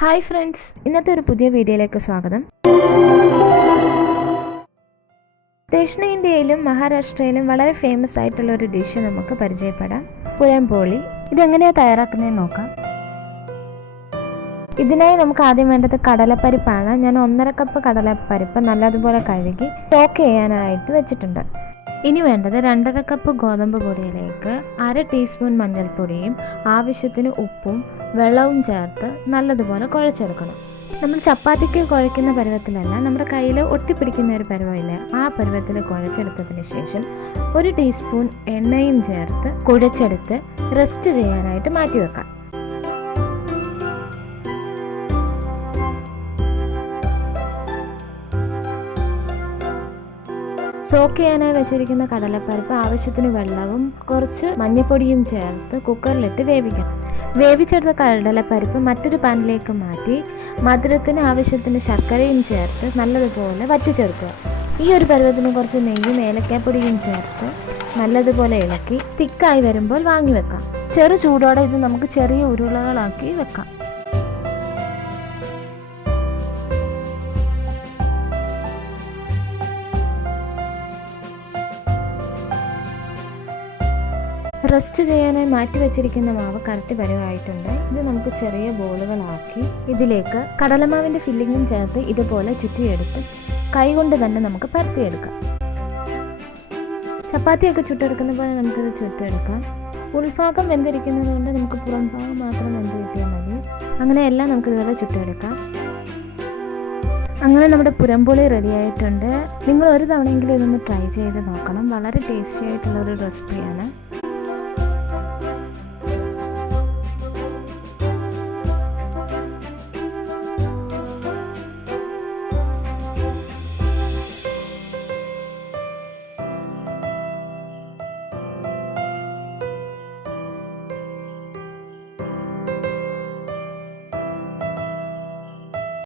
Hi friends, ഇന്നത്തെ ഒരു പുതിയ വീഡിയോയിലേക്ക് സ്വാഗതം. ദക്ഷിണേന്ത്യയിലും മഹാരാഷ്ട്രയിലും വളരെ ഫേമസ് ആയിട്ടുള്ള ഒരു ഡിഷ് നമുക്ക് പരിചയപ്പെടാം, പുരംപോളി. ഇതെങ്ങനെയാണ് തയ്യാറാക്കുന്നതെന്ന് നോക്കാം. ഇതിനായി നമുക്ക് ആദ്യം വേണ്ടത് കടലപ്പരിപ്പാണ്. ഞാൻ 1.5 കപ്പ് കടലപ്പരിപ്പ് നല്ലതുപോലെ കഴുകി സോക്ക് ചെയ്യാനായിട്ട് വെച്ചിട്ടുണ്ട്. ഇനി വേണ്ടത് 2.5 കപ്പ് ഗോതമ്പ് പൊടിയിലേക്ക് 1/2 ടീസ്പൂൺ മഞ്ഞൾപ്പൊടിയും ആവശ്യത്തിന് ഉപ്പും വെള്ളവും ചേർത്ത് നല്ലതുപോലെ കുഴച്ചെടുക്കണം. നമ്മൾ ചപ്പാത്തിക്ക് കുഴയ്ക്കുന്ന പരുവത്തിലല്ല, നമ്മുടെ കയ്യിൽ ഒട്ടിപ്പിടിക്കുന്ന ഒരു പരുവമില്ലേ, ആ പരുവത്തിൽ കുഴച്ചെടുത്തതിന് ശേഷം 1 ടീസ്പൂൺ എണ്ണയും ചേർത്ത് കുഴച്ചെടുത്ത് റെസ്റ്റ് ചെയ്യാനായിട്ട് മാറ്റി വെക്കാം. സോക്ക് ചെയ്യാനായി വെച്ചിരിക്കുന്ന കടലപ്പരിപ്പ് ആവശ്യത്തിന് വെള്ളവും കുറച്ച് മഞ്ഞൾപ്പൊടിയും ചേർത്ത് കുക്കറിലിട്ട് വേവിക്കണം. വേവിച്ചെടുത്ത കടലപ്പരിപ്പ് മറ്റൊരു പാനിലേക്ക് മാറ്റി മധുരത്തിന് ആവശ്യത്തിന് ശർക്കരയും ചേർത്ത് നല്ലതുപോലെ വറ്റിച്ചെടുക്കുക. ഈ ഒരു പരുവത്തിന് കുറച്ച് നെയ്യും ഏലക്കാപ്പൊടിയും ചേർത്ത് നല്ലതുപോലെ ഇളക്കി തിക്കായി വരുമ്പോൾ വാങ്ങി വെക്കാം. ചെറു ചൂടോടെ ഇത് നമുക്ക് ചെറിയ ഉരുളകളാക്കി വെക്കാം. റെസ്റ്റ് ചെയ്യാനായി മാറ്റി വെച്ചിരിക്കുന്ന മാവ് കറക്റ്റ് പരുവായിട്ടുണ്ട്. ഇത് നമുക്ക് ചെറിയ ബോളുകളാക്കി ഇതിലേക്ക് കടലമാവിൻ്റെ ഫില്ലിങ്ങും ചേർത്ത് ഇതുപോലെ ചുറ്റിയെടുത്ത് കൈകൊണ്ട് തന്നെ നമുക്ക് പരത്തിയെടുക്കാം. ചപ്പാത്തിയൊക്കെ ചുട്ടെടുക്കുന്ന പോലെ നമുക്കിത് ചുട്ടെടുക്കാം. ഉൾഭാഗം വെന്തിരിക്കുന്നത് കൊണ്ട് നമുക്ക് പുറം ഭാഗം മാത്രം വെന്ത് കിട്ടിയാൽ മതി. അങ്ങനെ എല്ലാം നമുക്കിതുപോലെ ചുട്ടെടുക്കാം. അങ്ങനെ നമ്മുടെ പുരംപോളി റെഡി ആയിട്ടുണ്ട്. നിങ്ങൾ ഒരു തവണയെങ്കിലും ഇതൊന്ന് ട്രൈ ചെയ്ത് നോക്കണം. വളരെ ടേസ്റ്റി ആയിട്ടുള്ളൊരു റെസിപ്പിയാണ്.